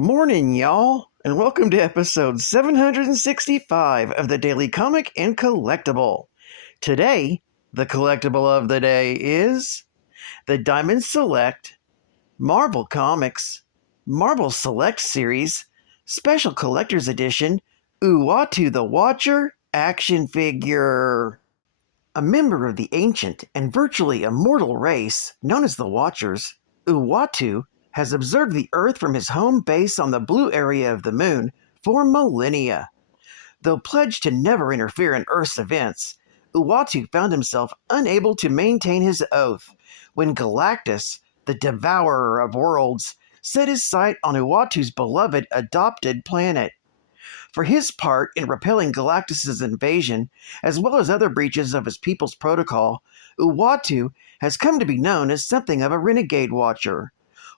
Morning, y'all, and welcome to episode 765 of the Daily Comic and Collectible. Today, the collectible of the day is the Diamond Select Marvel Comics Marvel Select Series Special Collector's Edition Uatu the Watcher action figure. A member of the ancient and virtually immortal race known as the Watchers, Uatu has observed the Earth from his home base on the blue area of the moon for millennia. Though pledged to never interfere in Earth's events, Uatu found himself unable to maintain his oath when Galactus, the devourer of worlds, set his sight on Uatu's beloved adopted planet. For his part in repelling Galactus's invasion, as well as other breaches of his people's protocol, Uatu has come to be known as something of a renegade watcher,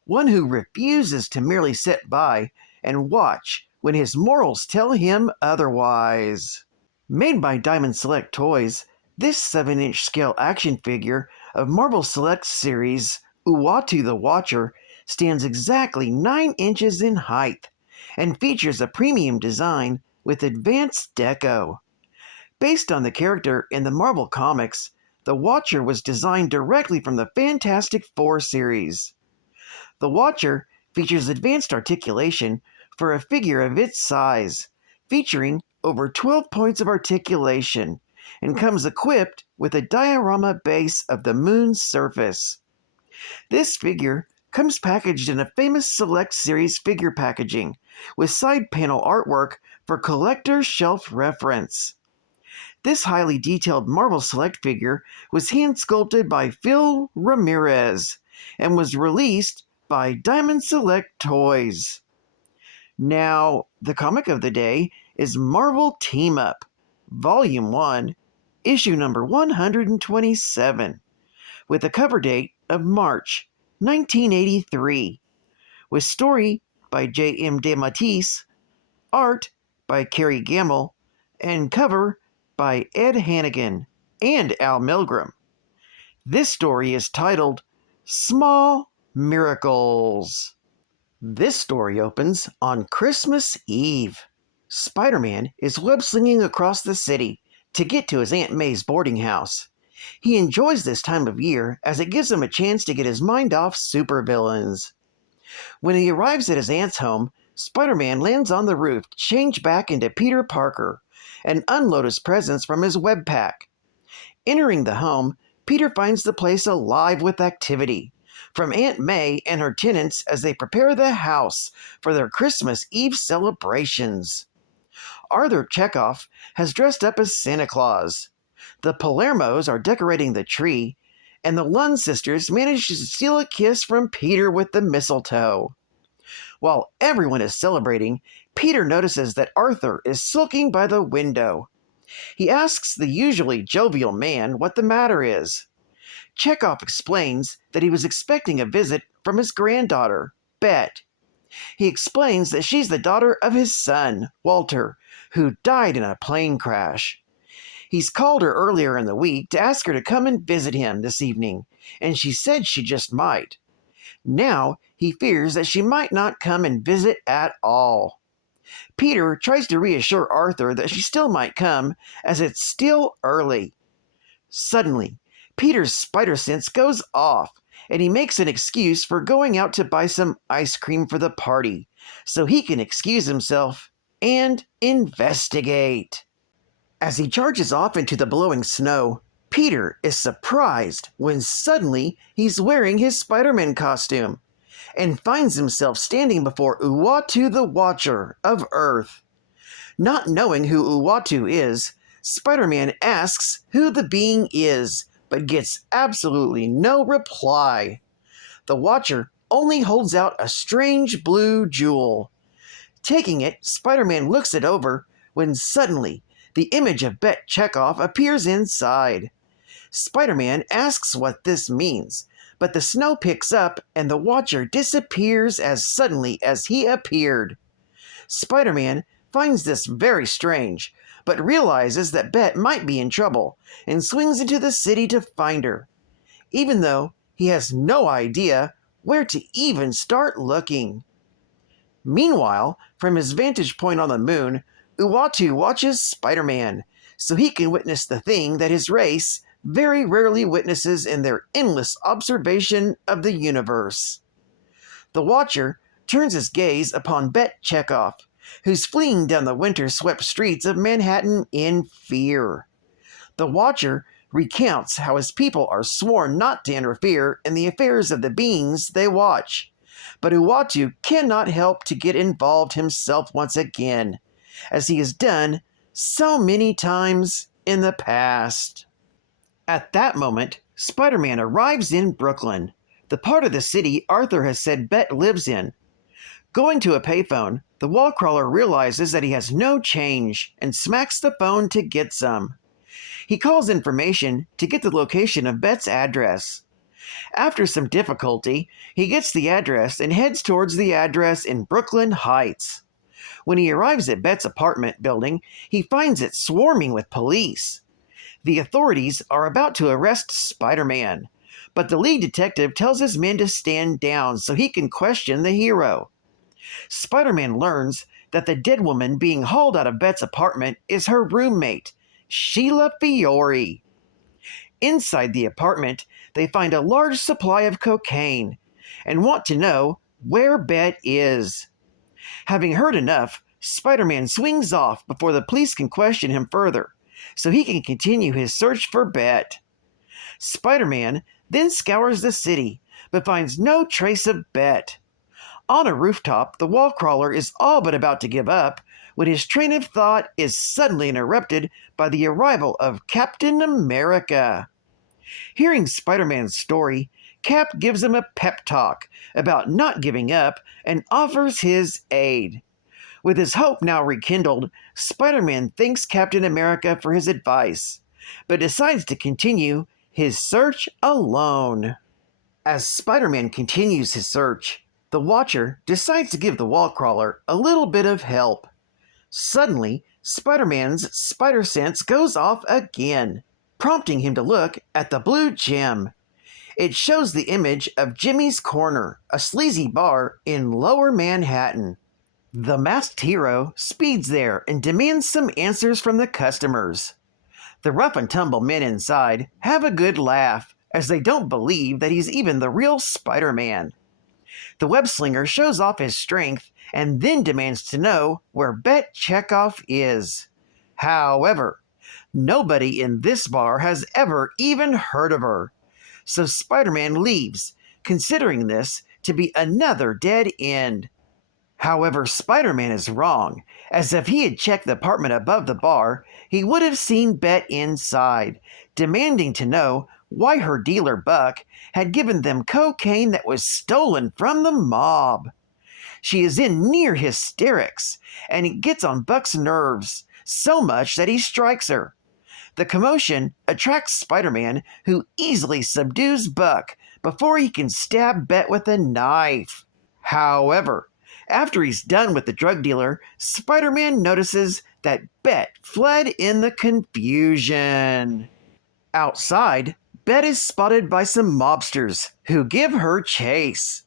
one who refuses to merely sit by and watch when his morals tell him otherwise. Made by Diamond Select Toys, this 7-inch scale action figure of Marvel Select series Uatu the Watcher stands exactly 9 inches in height and features a premium design with advanced deco. Based on the character in the Marvel Comics, the Watcher was designed directly from the Fantastic Four series. The Watcher features advanced articulation for a figure of its size, featuring over 12 points of articulation, and comes equipped with a diorama base of the moon's surface. This figure comes packaged in a famous Select Series figure packaging, with side panel artwork for collector's shelf reference. This highly detailed Marvel Select figure was hand sculpted by Phil Ramirez and was released by Diamond Select Toys. Now, the comic of the day is Marvel Team Up, Volume 1, issue number 127, with a cover date of March 1983, with story by J.M. DeMatteis, art by Kerry Gamble, and cover by Ed Hannigan and Al Milgrom. This story is titled Small Miracles. This story opens on Christmas Eve. Spider-Man is web-slinging across the city to get to his Aunt May's boarding house. He enjoys this time of year as it gives him a chance to get his mind off supervillains. When he arrives at his aunt's home, Spider-Man lands on the roof to change back into Peter Parker and unload his presents from his web pack. Entering the home, Peter finds the place alive with activity from Aunt May and her tenants as they prepare the house for their Christmas Eve celebrations. Arthur Chekhov has dressed up as Santa Claus. The Palermos are decorating the tree, and the Lund sisters manage to steal a kiss from Peter with the mistletoe. While everyone is celebrating, Peter notices that Arthur is sulking by the window. He asks the usually jovial man what the matter is. Chekhov explains that he was expecting a visit from his granddaughter, Bet. He explains that she's the daughter of his son, Walter, who died in a plane crash. He's called her earlier in the week to ask her to come and visit him this evening, and she said she just might. Now he fears that she might not come and visit at all. Peter tries to reassure Arthur that she still might come, as it's still early. Suddenly, Peter's spider sense goes off, and he makes an excuse for going out to buy some ice cream for the party, so he can excuse himself and investigate. As he charges off into the blowing snow, Peter is surprised when suddenly he's wearing his Spider-Man costume and finds himself standing before Uatu the Watcher of Earth. Not knowing who Uatu is, Spider-Man asks who the being is, but gets absolutely no reply. The Watcher only holds out a strange blue jewel. Taking it, Spider-Man looks it over when suddenly the image of Bet Chekhov appears inside. Spider-Man asks what this means, but the snow picks up and the Watcher disappears as suddenly as he appeared. Spider-Man finds this very strange, but realizes that Bet might be in trouble and swings into the city to find her, even though he has no idea where to even start looking. Meanwhile, from his vantage point on the moon, Uatu watches Spider-Man, so he can witness the thing that his race very rarely witnesses in their endless observation of the universe. The Watcher turns his gaze upon Bet Chekhov, who's fleeing down the winter-swept streets of Manhattan in fear. The Watcher recounts how his people are sworn not to interfere in the affairs of the beings they watch, but Uatu cannot help to get involved himself once again, as he has done so many times in the past. At that moment, Spider-Man arrives in Brooklyn, the part of the city Arthur has said Bet lives in. Going to a payphone, the wall crawler realizes that he has no change and smacks the phone to get some. He calls information to get the location of Bet's address. After some difficulty, he gets the address and heads towards the address in Brooklyn Heights. When he arrives at Bet's apartment building, he finds it swarming with police. The authorities are about to arrest Spider-Man, but the lead detective tells his men to stand down so he can question the hero. Spider-Man learns that the dead woman being hauled out of Bet's apartment is her roommate, Sheila Fiore. Inside the apartment, they find a large supply of cocaine and want to know where Bet is. Having heard enough, Spider-Man swings off before the police can question him further, so he can continue his search for Bet. Spider-Man then scours the city, but finds no trace of Bet. On a rooftop, the wall crawler is all but about to give up when his train of thought is suddenly interrupted by the arrival of Captain America. Hearing Spider-Man's story, Cap gives him a pep talk about not giving up and offers his aid. With his hope now rekindled, Spider-Man thanks Captain America for his advice, but decides to continue his search alone. As Spider-Man continues his search, the Watcher decides to give the wall crawler a little bit of help. Suddenly, Spider-Man's spider sense goes off again, prompting him to look at the blue gem. It shows the image of Jimmy's Corner, a sleazy bar in Lower Manhattan. The masked hero speeds there and demands some answers from the customers. The rough-and-tumble men inside have a good laugh, as they don't believe that he's even the real Spider-Man. The web-slinger shows off his strength and then demands to know where Bet Chekhov is. However, nobody in this bar has ever even heard of her, so Spider-Man leaves, considering this to be another dead end. However, Spider-Man is wrong, as if he had checked the apartment above the bar, he would have seen Bet inside, demanding to know why her dealer Buck had given them cocaine that was stolen from the mob. She is in near hysterics, and it gets on Buck's nerves, so much that he strikes her. The commotion attracts Spider-Man, who easily subdues Buck before he can stab Bet with a knife. However, after he's done with the drug dealer, Spider-Man notices that Bet fled in the confusion. Outside, Bet is spotted by some mobsters who give her chase.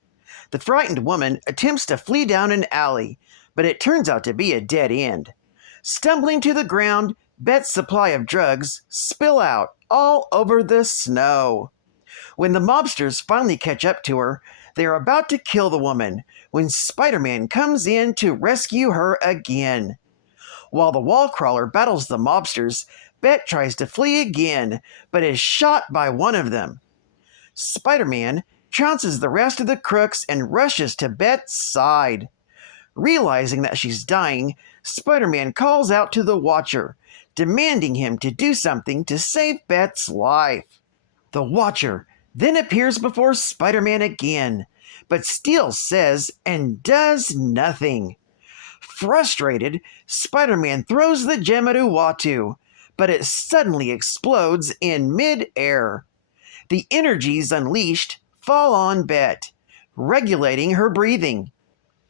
The frightened woman attempts to flee down an alley, but it turns out to be a dead end. Stumbling to the ground, Bet's supply of drugs spill out all over the snow. When the mobsters finally catch up to her, they are about to kill the woman when Spider-Man comes in to rescue her again. While the wall crawler battles the mobsters, Bet tries to flee again, but is shot by one of them. Spider-Man trounces the rest of the crooks and rushes to Bet's side. Realizing that she's dying, Spider-Man calls out to the Watcher, demanding him to do something to save Bet's life. The Watcher then appears before Spider-Man again, but still says and does nothing. Frustrated, Spider-Man throws the gem at Uatu, but it suddenly explodes in mid-air. The energies unleashed fall on Bet, regulating her breathing.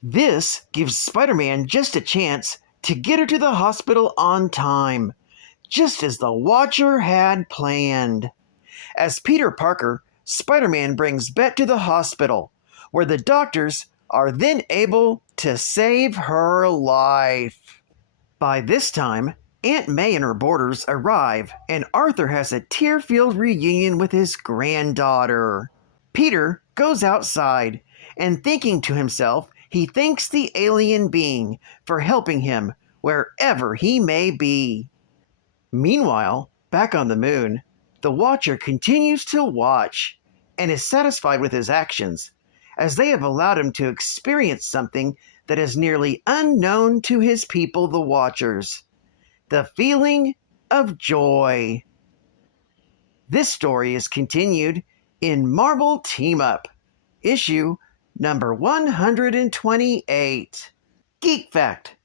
This gives Spider-Man just a chance to get her to the hospital on time, just as the Watcher had planned. As Peter Parker, Spider-Man brings Bet to the hospital, where the doctors are then able to save her life. By this time, Aunt May and her boarders arrive, and Arthur has a tear-filled reunion with his granddaughter. Peter goes outside, and thinking to himself, he thanks the alien being for helping him wherever he may be. Meanwhile, back on the moon, the Watcher continues to watch and is satisfied with his actions, as they have allowed him to experience something that is nearly unknown to his people, the Watchers: the feeling of joy. This story is continued in Marvel Team Up, issue number 128. Geek Fact: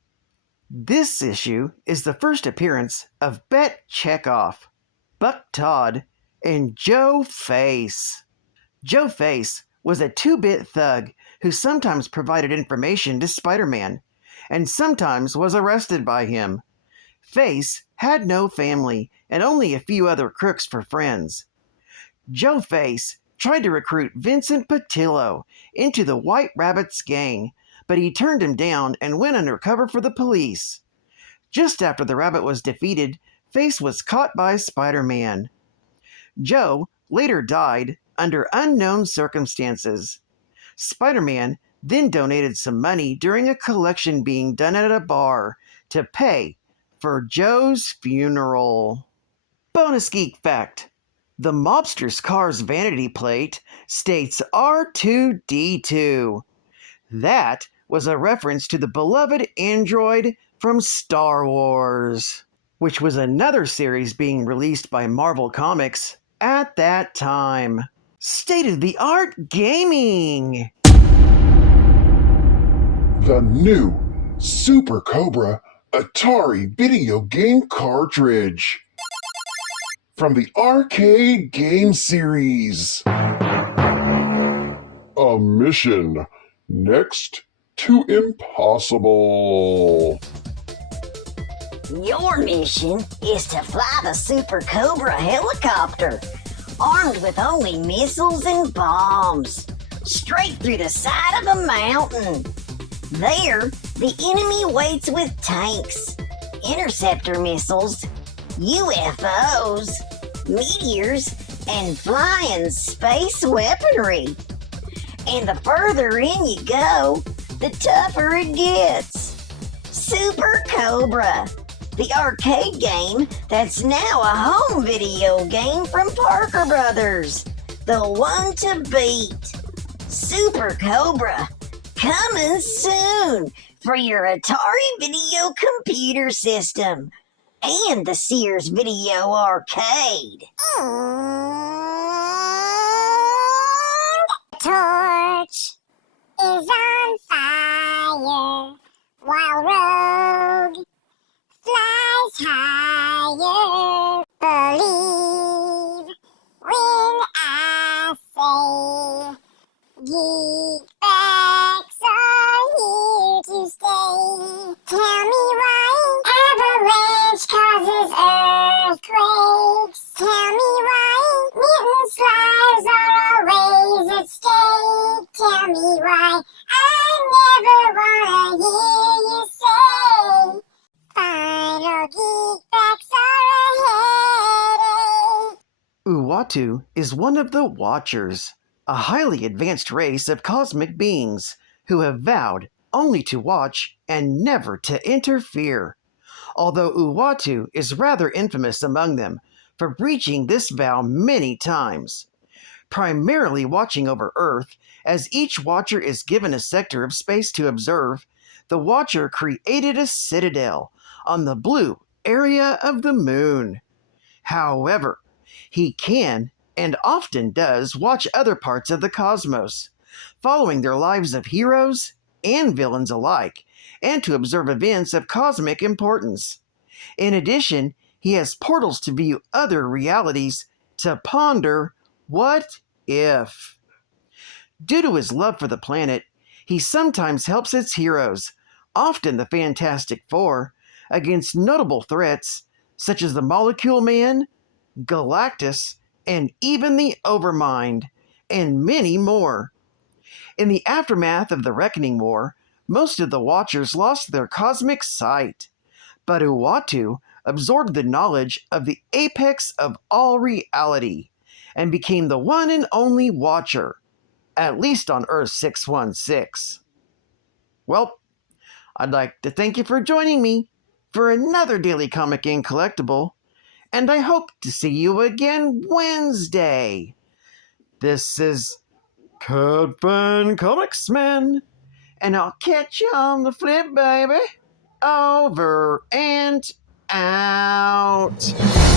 this issue is the first appearance of Bet Chekhov, Buck Todd, and Joe Face. Joe Face was a 2-bit thug who sometimes provided information to Spider-Man, and sometimes was arrested by him. Face had no family and only a few other crooks for friends. Joe Face tried to recruit Vincent Patillo into the White Rabbit's gang, but he turned him down and went undercover for the police. Just after the rabbit was defeated, Face was caught by Spider-Man. Joe later died under unknown circumstances. Spider-Man then donated some money during a collection being done at a bar to pay for Joe's funeral. Bonus Geek Fact: the mobster's car's vanity plate states R2-D2. That was a reference to the beloved android from Star Wars, which was another series being released by Marvel Comics at that time. State-of-the-art gaming! The new Super Cobra Atari video game cartridge from the arcade game series. A mission next to impossible. Your mission is to fly the Super Cobra helicopter, armed with only missiles and bombs, straight through the side of a mountain. There, the enemy waits with tanks, interceptor missiles, UFOs, meteors, and flying space weaponry. And the further in you go, the tougher it gets. Super Cobra, the arcade game that's now a home video game from Parker Brothers. The one to beat. Super Cobra, coming soon for your Atari video computer system and the Sears Video Arcade. The torch is on fire while Rogue flies higher. Believe when I say geek facts are here to stay. Tell me why avalanche causes earthquakes. Tell me why mutants' lives are always at stake. Tell me why I never wanna hear you say final geek facts are a headache. Uatu is one of the Watchers, a highly advanced race of cosmic beings who have vowed only to watch and never to interfere. Although Uatu is rather infamous among them for breaching this vow many times, primarily watching over Earth, as each Watcher is given a sector of space to observe. The Watcher created a citadel on the blue area of the moon. However, he can and often does watch other parts of the cosmos, following their lives of heroes and villains alike, and to observe events of cosmic importance. In addition, he has portals to view other realities, to ponder what if. Due to his love for the planet, he sometimes helps its heroes, often the Fantastic Four, against notable threats such as the Molecule Man, Galactus, and even the Overmind, and many more. In the aftermath of the Reckoning War, most of the Watchers lost their cosmic sight, but Uatu absorbed the knowledge of the apex of all reality and became the one and only Watcher, at least on Earth 616. Well, I'd like to thank you for joining me for another Daily Comic and Collectible, and I hope to see you again Wednesday. This is Codfan Comicsman, and I'll catch you on the flip, baby. Over and out.